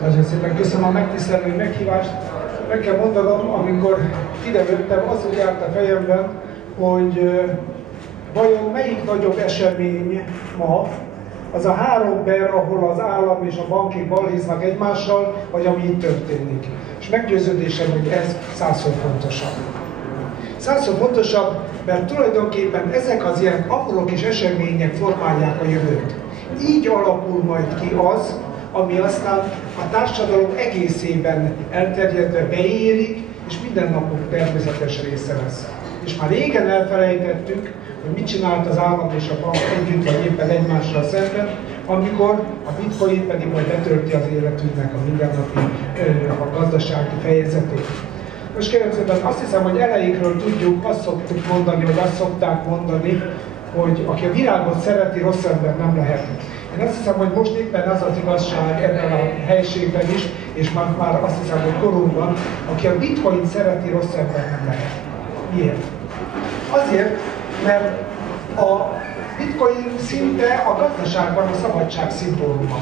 Nagyon szépen köszönöm a megtisztelő meghívást. Meg kell mondanom, amikor idejöttem, az úgy járt a fejemben, hogy vajon melyik nagyobb esemény ma, az a 3 per, ahol az állam és a bankik balhéznak egymással, vagy ami itt történik. És meggyőződésem, hogy ez 100-szor fontosabb. 100-szor fontosabb, mert tulajdonképpen ezek az ilyen apró kis események formálják a jövőt. Így alakul majd ki az, ami aztán a társadalom egészében elterjedve beérik, és minden napunk természetes része lesz. És már régen elfelejtettük, hogy mit csinált az állam és a bank együtt, vagy éppen egymással szemben, amikor a bitcoin pedig majd betölti az életünknek a mindennapi a gazdasági fejezetét. Most kérem szépen, azt hiszem, hogy elejékről tudjuk, azt szoktuk mondani, vagy azt szokták mondani, hogy aki a virágot szereti, rossz ember nem lehet. Én azt hiszem, hogy most éppen az az igazság ebben a helységben is, és már azt hiszem, hogy korunkban, aki a bitcoin szereti, rossz ember nem lehet. Miért? Azért, mert a bitcoin szinte a gazdaságban a szabadság szimbóluma.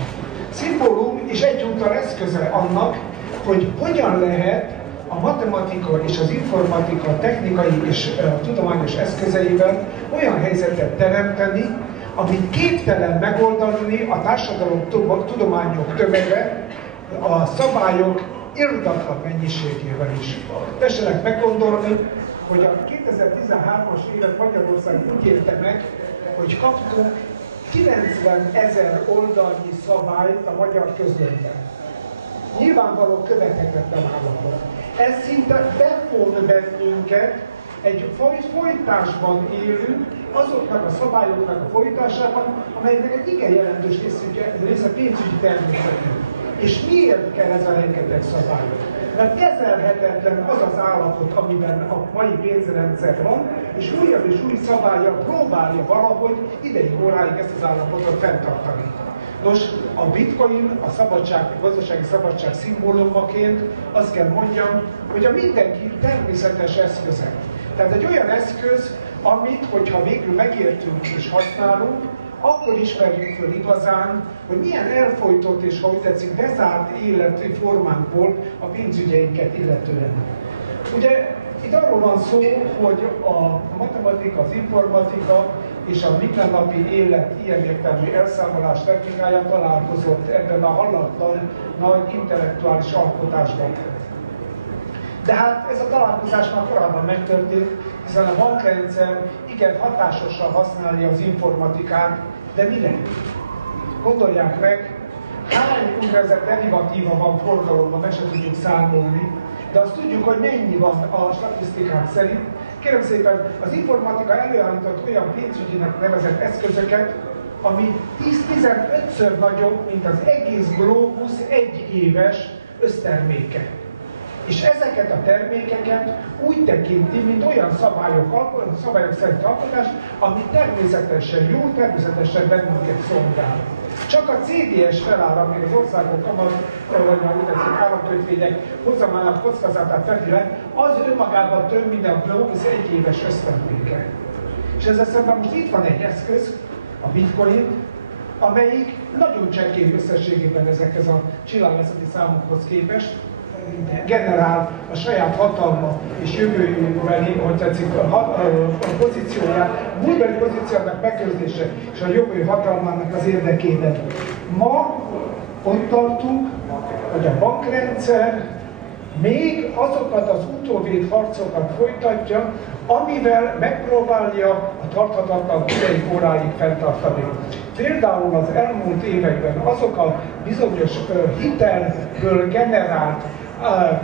Szimbólum és egyúttal eszköze annak, hogy hogyan lehet a matematika és az informatika technikai és tudományos eszközeivel olyan helyzetet teremteni, amit képtelen megoldani a társadalom tudományok tömege, a szabályok irdatlan mennyiségével is. Tessenek meggondolni, hogy a 2013-as évet Magyarország úgy élte meg, hogy kaptunk 90 000 oldalnyi szabályt a magyar közlönyben. Nyilvánvaló követhetetlen állapot. Ez szinte befon bennünket, egy folytásban élünk, azoknak a szabályoknak a folytásában, amelynek egy igen jelentős része pénzügyi természetű. És miért kell ez a rengeteg szabályok? Mert kezelhetetlen az az állapot, amiben a mai pénzrendszer van, és új szabállyal próbálja valahogy ideig óráig ezt az állapotot fenntartani. Nos, a bitcoin, a gazdasági szabadság szimbólumaként azt kell mondjam, hogy a mindenki természetes eszköze. Tehát egy olyan eszköz, amit, hogyha végül megértünk és használunk, akkor ismerjük föl igazán, hogy milyen elfojtott és, ha úgy tetszik, bezárt életi formánk volt a pénzügyeinket illetően. Ugye itt arról van szó, hogy a matematika, az informatika és a mindennapi élet ilyen értelmű elszámolás technikája találkozott ebben a hallatlan nagy intellektuális alkotásban. De hát ez a találkozás már korábban megtörtént, hiszen a bankrendszer igen hatásosan használja az informatikát, de mire? Gondolják meg, hány úgynevezett derivatíva van forgalomban, meg sem tudjuk számolni, de azt tudjuk, hogy mennyi van a statisztikák szerint. Kérem szépen, az informatika előállított olyan pénzügyinek nevezett eszközöket, ami 10-15-ször nagyobb, mint az egész glóbusz egyéves összterméke. És ezeket a termékeket úgy tekinti, mint olyan szabályok szerint alkotást, ami természetesen jó, természetesen bennünket szolgál. Csak a CDS felára, még az országok államkötvények hozzamának kockázatát fedi le, az önmagában több, mint a glóbusz egyéves összterméke. És ezzel szemben most itt van egy eszköz, a bitcoin, amelyik nagyon csekély összességében ezekhez a csillagászati számokhoz képest generál a saját hatalma és jövőjébeli, hogy tetszik, a pozícióját, múltbeli pozíciójának megőrzése és a jövő hatalmának az érdekében. Ma ott tartunk, hogy a bankrendszer még azokat az utóvéd harcokat folytatja, amivel megpróbálja a tarthatatlan ideig óráig fenntartani. Például az elmúlt években azok a bizonyos hitelből generált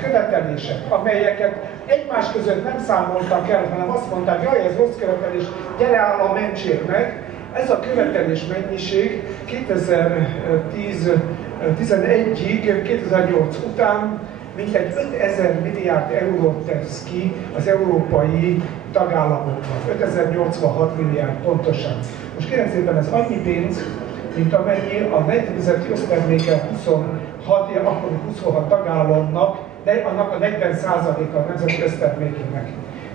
követelések, amelyeket egymás között nem számoltak el, hanem azt mondták, jaj, ez rossz követelés, gyere állam, mentsék meg. Ez a követelés mennyiség 2011-ig, 2008 után mintegy 5000 milliárd eurót tesz ki az európai tagállamoknak. 5086 milliárd pontosan. Most kérem szépen, ez annyi pénz, mint amennyi a nemzeti összterméke 26 tagállamnak, de annak a 40%-a a nemzeti össztermékének.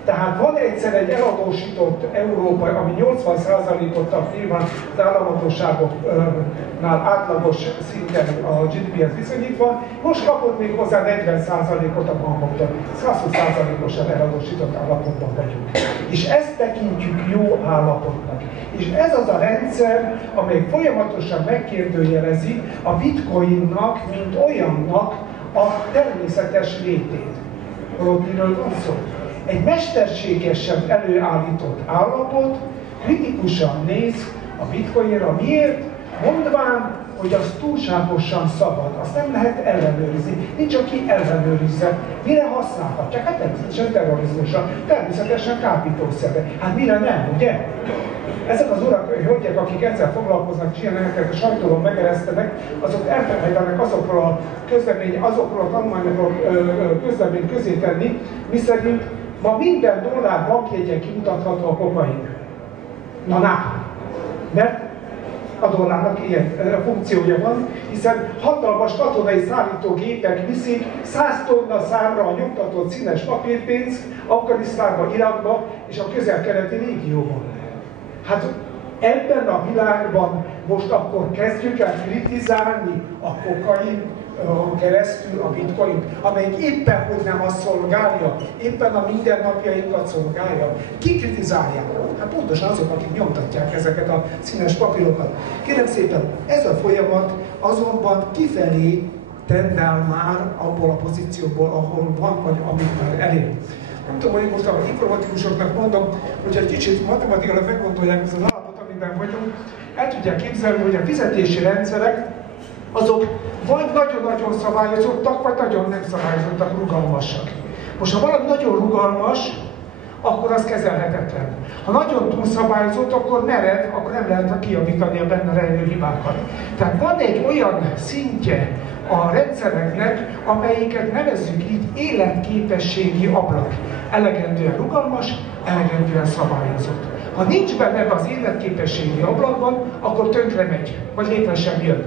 Tehát van egyszer egy eladósított Európa, ami 80%-ot tart nyilván az államadósságoknál átlagos szinten a GDP-hez viszonyítva, most kapott még hozzá 40%-ot a bankoktól. 120%-osan eladósított állapotban vagyunk. És ezt tekintjük jó állapotnak. És ez az a rendszer, amely folyamatosan megkérdőjelezi a bitcoinnak, mint olyannak a természetes létét. Miről van szó? Egy mesterségesen előállított állapot kritikusan néz a bitcoinra. Miért? Mondván, hogy az túlságosan szabad, azt nem lehet ellenőrizni. Nincs, aki ellenőrizze. Mire használhatják? Hát természetesen terrorizmusra, természetesen kábítószerre. Hát mire nem, ugye? Ezek az urak, hölgyek, akik ezzel foglalkoznak, és ilyeneket a sajtóban megeresztenek, azok elfelejtenek azokról a tanulmányokról közleményt közé tenni, miszerint ma minden dollár bankjegyen kimutatható a kokain. Na, mert a dollárnak ilyen funkciója van, hiszen hatalmas katonai szállítógépek viszik 100 tonna számra a nyomtatott színes papírpénzt Afganisztánba, Irakba és a közel-keleti régióban. Hát ebben a világban most akkor kezdjük el kritizálni a kokain keresztül a bitcoin, amelyik éppen hogy nem azt szolgálja, éppen a mindennapjainkat szolgálja. Ki kritizálják? Hát pontosan azok, akik nyomtatják ezeket a színes papírokat. Kérem szépen, ez a folyamat azonban kifelé tendál már abból a pozícióból, ahol van, vagy amit már elér. Nem tudom, hogy most az informatikusoknak mondom, hogy egy kicsit matematikailag meggondolják ez az állapot, amiben vagyunk, el tudják képzelni, hogy a fizetési rendszerek azok vagy nagyon-nagyon szabályozottak, vagy nagyon nem szabályozottak, rugalmasak. Most ha valami nagyon rugalmas, akkor az kezelhetetlen. Ha nagyon túlszabályozott, akkor mered, akkor nem lehet kijavítani a benne rejlő hibákat. Tehát van egy olyan szintje a rendszereknek, amelyiket nevezzük így életképességi ablak. Elegendően rugalmas, elegendően szabályozott. Ha nincs benne az életképességi ablakban, akkor tönkre megy, vagy létre sem jön.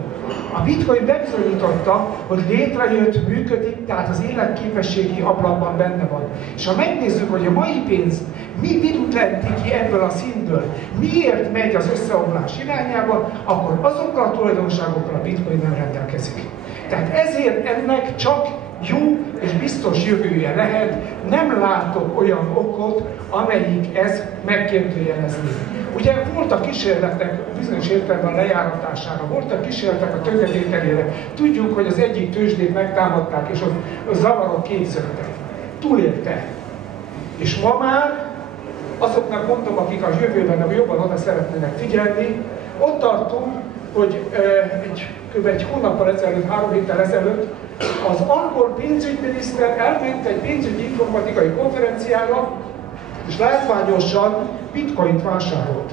A bitcoin bebizonyította, hogy létrejött, működik, tehát az életképességi ablakban benne van. És ha megnézzük, hogy a mai pénz mi tud lenni ki ebből a színből, miért megy az összeomlás irányába, akkor azokkal a tulajdonságokkal a bitcoin nem rendelkezik. Tehát ezért ennek csak jó és biztos jövője lehet, nem látok olyan okot, amelyik ezt megkérdőjelezni. Ugye voltak kísérletek bizonyos értelemben a lejáratására, voltak kísérletek a tőketételére. Tudjuk, hogy az egyik tőzsdét megtámadták, és ott zavarok képződtek. Túlélte. És ma már azoknak mondom, akik a jövőben jobban oda szeretnének figyelni, ott tartunk, hogy kb. Egy hónappal ezelőtt, 3 héttel ezelőtt az angol pénzügyminiszter elment egy pénzügyi informatikai konferenciára, és látványosan bitcoint vásárolt.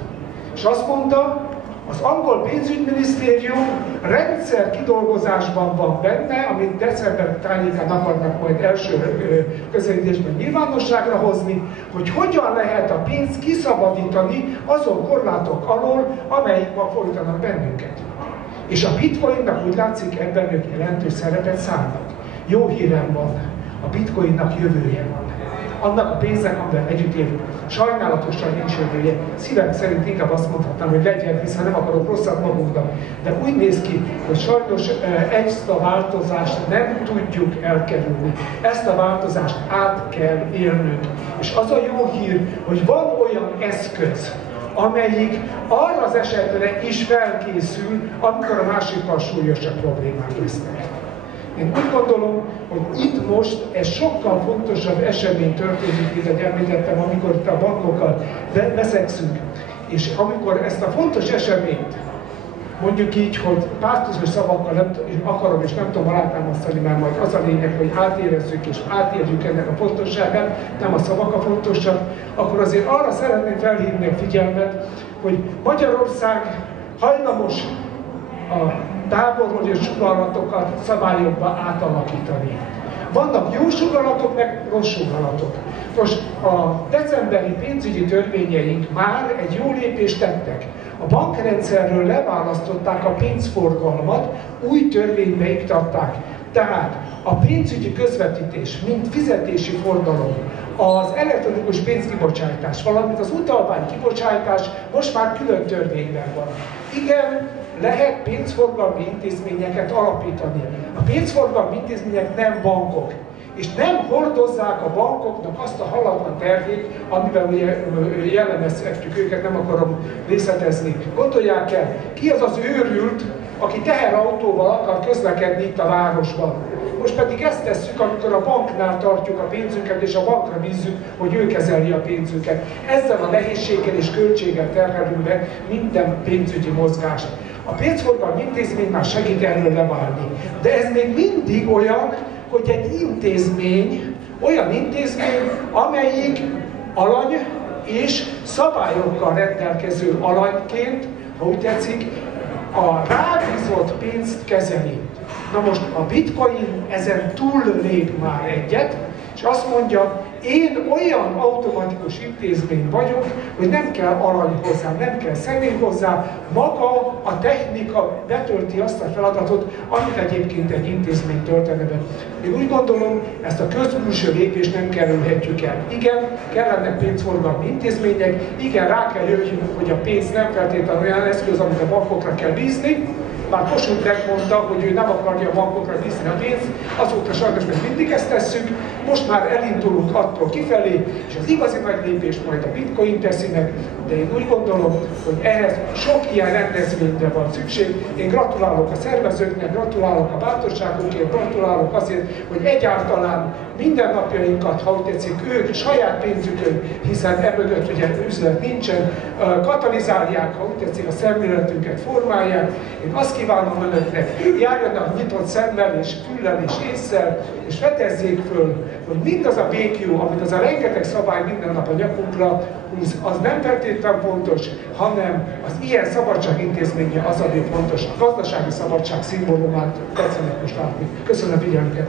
És azt mondta, az angol pénzügyminisztérium rendszer kidolgozásban van benne, amit december tájékán akarnak majd első közelítésben nyilvánosságra hozni, hogy hogyan lehet a pénzt kiszabadítani azon korlátok alól, amelyik ma folytanak bennünket. És a bitcoinnak úgy látszik, ebben ők jelentős szerepet szállnak. Jó hírem van, a bitcoinnak jövője van. Annak a pénznek, amivel együtt élünk. Sajnálatosan nincs jövője. Szívem szerint inkább azt mondhatnám, hogy legyen, hiszen nem akarok rosszat magunknak. De úgy néz ki, hogy sajnos ezt a változást nem tudjuk elkerülni. Ezt a változást át kell élnünk. És az a jó hír, hogy van olyan eszköz, amelyik arra az esetre is felkészül, amikor a másikkal súlyosabb problémák lesznek. Én úgy gondolom, hogy itt most egy sokkal fontosabb esemény történik, mint ahogy említettem, amikor itt a bankokkal veszekszünk. És amikor ezt a fontos eseményt, mondjuk így, hogy pártozó szavakkal nem akarom és nem tudom alátámasztani, mert majd az a lényeg, hogy átérezzük és átérjük ennek a fontosságát, nem a szavak a fontosak, akkor azért arra szeretném felhívni a figyelmet, hogy Magyarország hajlamos a távolról és sugallatokat szabályokba átalakítani. Vannak jó sugallatok, meg rossz sugallatok. Most a decemberi pénzügyi törvényeink már egy jó lépést tettek. A bankrendszerről leválasztották a pénzforgalmat, új törvénybe iktatták. Tehát a pénzügyi közvetítés, mint fizetési forgalom, az elektronikus pénzkibocsátás, valamint az utalvány kibocsátás most már külön törvényben van. Igen, lehet pénzforgalmi intézményeket alapítani. A pénzforgalmi intézmények nem bankok, és nem hordozzák a bankoknak azt a halatlan terhét, amivel ugye jellemezhetjük őket, nem akarom részletezni. Gondolják el, ki az az őrült, aki teherautóval akar közlekedni itt a városban. Most pedig ezt tesszük, amikor a banknál tartjuk a pénzünket, és a bankra bízzük, hogy ő kezeli a pénzünket. Ezzel a nehézséggel és költséggel terhelünk be minden pénzügyi mozgást. A pénzforgalmi intézmény már segít erről leválni. De ez még mindig olyan, hogy egy intézmény, olyan intézmény, amelyik alany és szabályokkal rendelkező alanyként, ha úgy tetszik, a rábízott pénzt kezeli. Na most a bitcoin ezen túl lép már egyet, és azt mondja, én olyan automatikus intézmény vagyok, hogy nem kell arany hozzá, nem kell személy hozzá, maga a technika betölti azt a feladatot, amit egyébként egy intézmény töltene be. Én úgy gondolom, ezt a közbülső lépést nem kerülhetjük el. Igen, kellenek pénzforgalmi intézmények, igen, rá kell jöjjünk, hogy a pénz nem feltétlenül olyan eszköz, amit a bankokra kell bízni. Bár Kossuth megmondta, hogy ő nem akarja a bankokra bízni a pénzt, azóta sajnos még mindig ezt tesszük, most már elindulunk attól kifelé, és az igazi meglépést majd a bitcoin teszi meg, de én úgy gondolom, hogy ehhez sok ilyen rendezvényre van szükség. Én gratulálok a szervezőknek, gratulálok a bátorságukért, gratulálok azért, hogy egyáltalán mindennapjainkat, ha úgy tetszik, ők saját pénzükön, hiszen emögött ugye üzlet nincsen, katalizálják, ha úgy tetszik, a szemléletünket formálják. Én azt kívánom önöknek, járjanak nyitott szemmel és füllel és ésszel, és fedezzék föl, hogy mindaz a békjú, amit az a rengeteg szabály minden nap a nyakunkra húz, az nem feltétlenül fontos, hanem az ilyen szabadságintézménye az, ami fontos. A gazdasági szabadság szimbólumát tetszenek most látni. Köszönöm figyelmüket!